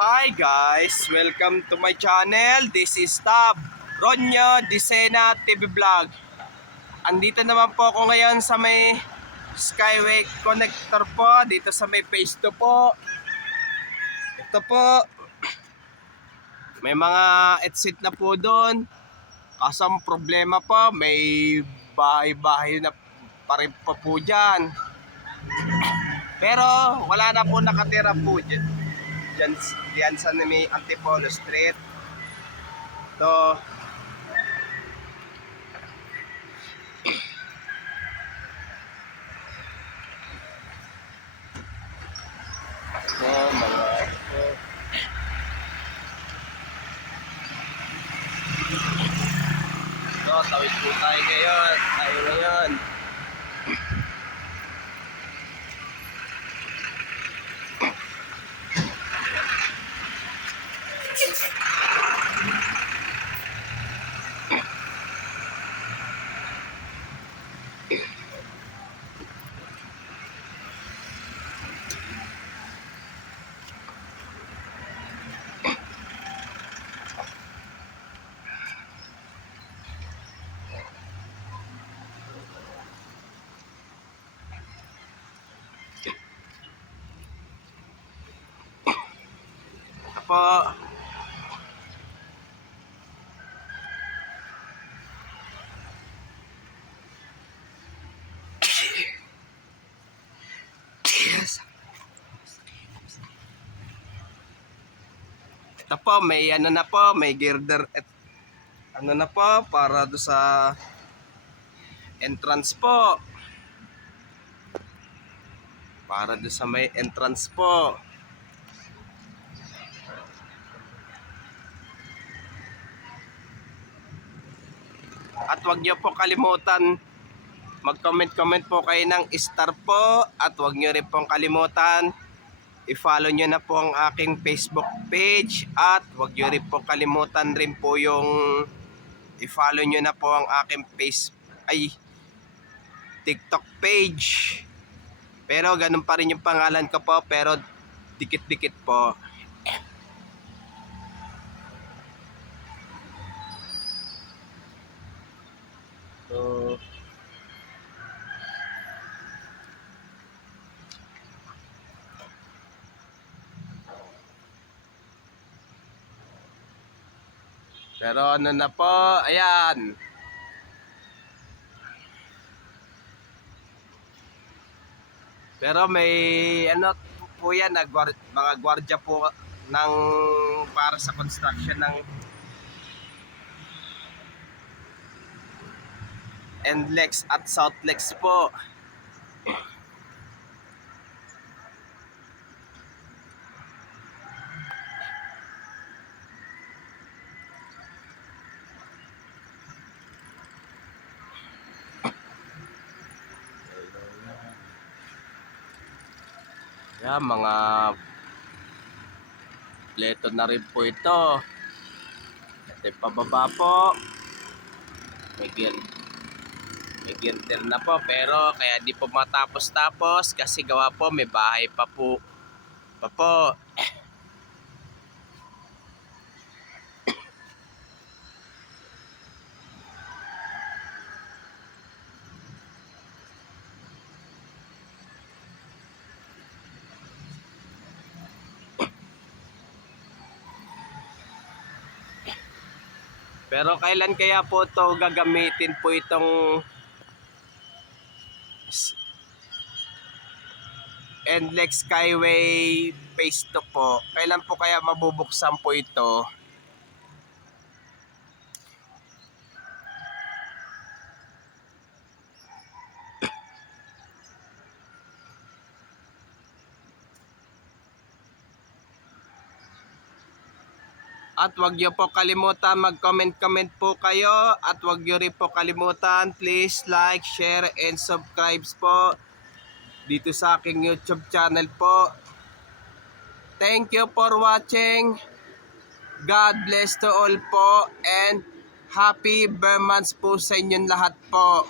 Hi guys! Welcome to my channel. This is Tab Ronyo Disena TV Vlog. Andito naman po ako ngayon sa may Skyway Connector po. Dito sa may phase 2 po. Ito po. May mga exit na po doon. Kaso ang problema po, may bahay-bahay na pa rin po dyan. Pero wala na po nakatira po dyan. Diyan sa may Antipolo Street. So, tawid po tayo ngayon. Po. Ito po, may ano na po, may girder at ano na po para do sa entrance po. Para do sa may entrance po. At wag niyo po kalimutan mag-comment po kayo ng star po. At wag niyo rin pong kalimutan i-follow niyo na po ang aking Facebook page. At wag niyo rin po kalimutan rin po yung i-follow niyo na po ang aking TikTok page. Pero ganun pa rin yung pangalan ko po, pero dikit-dikit po. So, pero ano na po, ayan. Pero may ano po yan, mga gwardiya po ng para sa construction ng NLEX at SouthLEX po. Yan, mga pleto na rin po ito. At pababa po, may girder na po, pero kaya di po matapos-tapos kasi gawa po may bahay pa po. Pero kailan kaya po ito gagamitin po itong NLEX Skyway phase 2 po? Kailan po kaya mabubuksan po ito? At wag niyo po kalimutan mag-comment po kayo. At wag niyo rin po kalimutan, please like, share, and subscribe po dito sa aking YouTube channel po. Thank you for watching. God bless to all po, and happy Burmans po sa inyong lahat po.